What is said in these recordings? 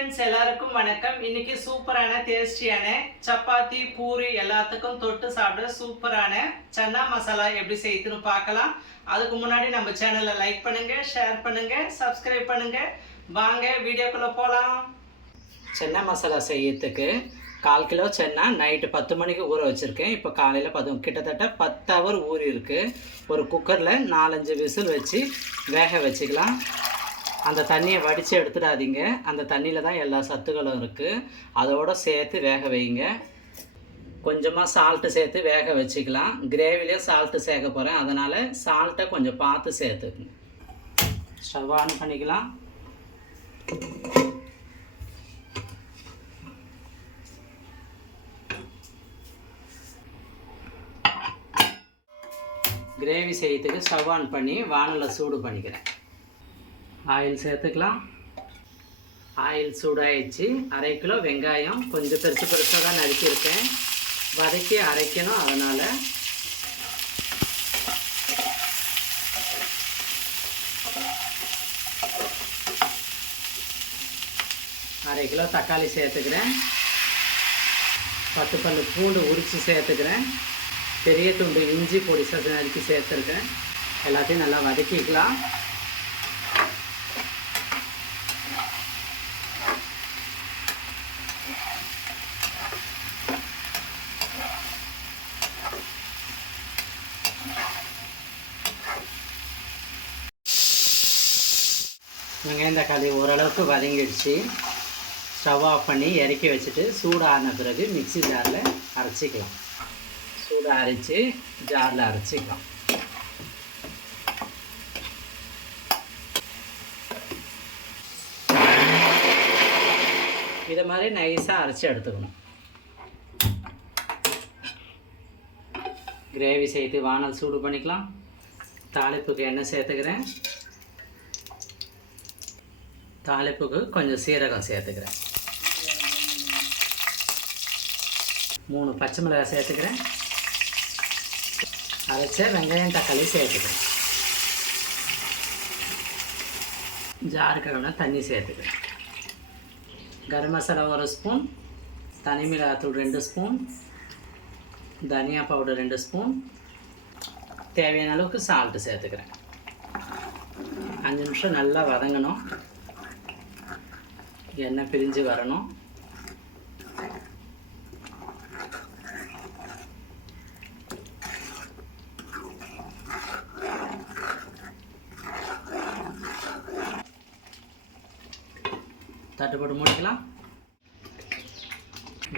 Friends எல்லாருக்கும் வணக்கம். இன்னைக்கு சூப்பரான டேஸ்டியான சப்பாத்தி பூரி எல்லாத்துக்கும் தொட்டு சாப்பிட சூப்பரான சன்னா மசாலா எப்படி செய்யுதுன்னு பார்க்கலாம். அதுக்கு முன்னாடி நம்ம சேனலை லைக் பண்ணுங்க, ஷேர் பண்ணுங்க, சப்ஸ்கிரைப் பண்ணுங்க. வாங்க வீடியோக்குள்ள போகலாம். சன்னா மசாலா செய்யறதுக்கு 1/4 கிலோ சன்னா நைட்டு 10 மணிக்கு ஊற வச்சுருக்கேன். இப்போ காலையில் கிட்டத்தட்ட 10 ஹவர் ஊறி இருக்குது. ஒரு குக்கரில் 4-5 விசில் வச்சு வேக வச்சுக்கலாம். அந்த தண்ணியை வடித்து எடுத்துடாதீங்க. அந்த தண்ணியில் தான் எல்லா சத்துக்களும் இருக்குது. அதோடு சேர்த்து வேக வைங்க. கொஞ்சமாக சால்ட்டு சேர்த்து வேக வச்சுக்கலாம். கிரேவிலே சால்ட்டு சேர்க்க போகிறேன், அதனால் சால்ட்டை கொஞ்சம் பார்த்து சேர்த்துக்கணும். ஸ்டவ் ஆன் பண்ணிக்கலாம். கிரேவி செய்யறதுக்கு ஸ்டவ் ஆன் பண்ணி வானலில் சூடு பண்ணிக்கிறேன். ஆயில் சேர்த்துக்கலாம். ஆயில் சூடாகிடுச்சு. 1/2 கிலோ வெங்காயம் கொஞ்சம் பெருசாக தான் நறுக்கியிருக்கேன். வதக்கி அரைக்கணும், அதனால் 1/2 கிலோ தக்காளி சேர்த்துக்கிறேன். 10 பல்லு பூண்டு உரித்து சேர்த்துக்கிறேன். பெரிய துண்டு இஞ்சி பொடிசாக நறுக்கி சேர்த்துருக்கேன். எல்லாத்தையும் நல்லா வதக்கிக்கலாம். வெங்காயம் தக்காளி ஓரளவுக்கு வதங்கிடுச்சு. ஸ்டவ் ஆஃப் பண்ணி இறக்கி வச்சுட்டு சூடான பிறகு மிக்ஸி ஜாரில் அரைச்சிக்கலாம். சூடாக அரைச்சி ஜாரில் அரைச்சிக்கலாம். இதை மாதிரி நைஸாக அரைச்சி எடுத்துக்கணும். கிரேவி சேர்த்து வானல் சூடு பண்ணிக்கலாம். தாளிப்புக்கு எண்ணெய் சேர்த்துக்கிறேன். தாளிப்புக்கு கொஞ்சம் சீரகம் சேர்த்துக்கிறேன். 3 பச்சை மிளகாய் சேர்த்துக்கிறேன். அரைச்ச வெங்காயம் தக்காளி சேர்த்துக்கிறேன். ஜாருக்கு தண்ணி சேர்த்துக்கிறேன். கரம் மசாலா 1 ஸ்பூன், தனி மிளகாத்தூள் 2 ஸ்பூன், தனியா பவுடர் 2 ஸ்பூன், தேவையான அளவுக்கு சால்ட்டு சேர்த்துக்கிறேன். 5 நிமிஷம் நல்லா வதங்கணும். எண்ணெய் பிரிஞ்சு வரணும். தட்டுப்பட்டு மூடிக்கலாம்.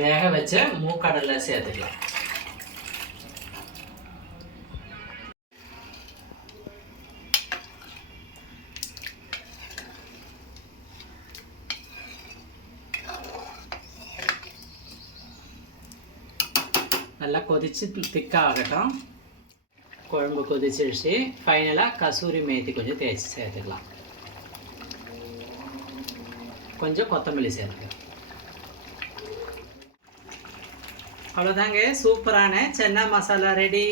வேக வச்ச மூக்கடலை சேர்த்துக்கலாம். நல்லா கொதித்து திக்காகட்டும். குழம்பு கொதிச்சிடுச்சு. ஃபைனலாக கசூரி மேத்தி கொஞ்சம் தேய்ச்சி சேர்த்துக்கலாம். கொஞ்சம் கொத்தமல்லி சேர்த்துக்கலாம். அவ்வளோதாங்க, சூப்பரான சன்னா மசாலா ரெடி.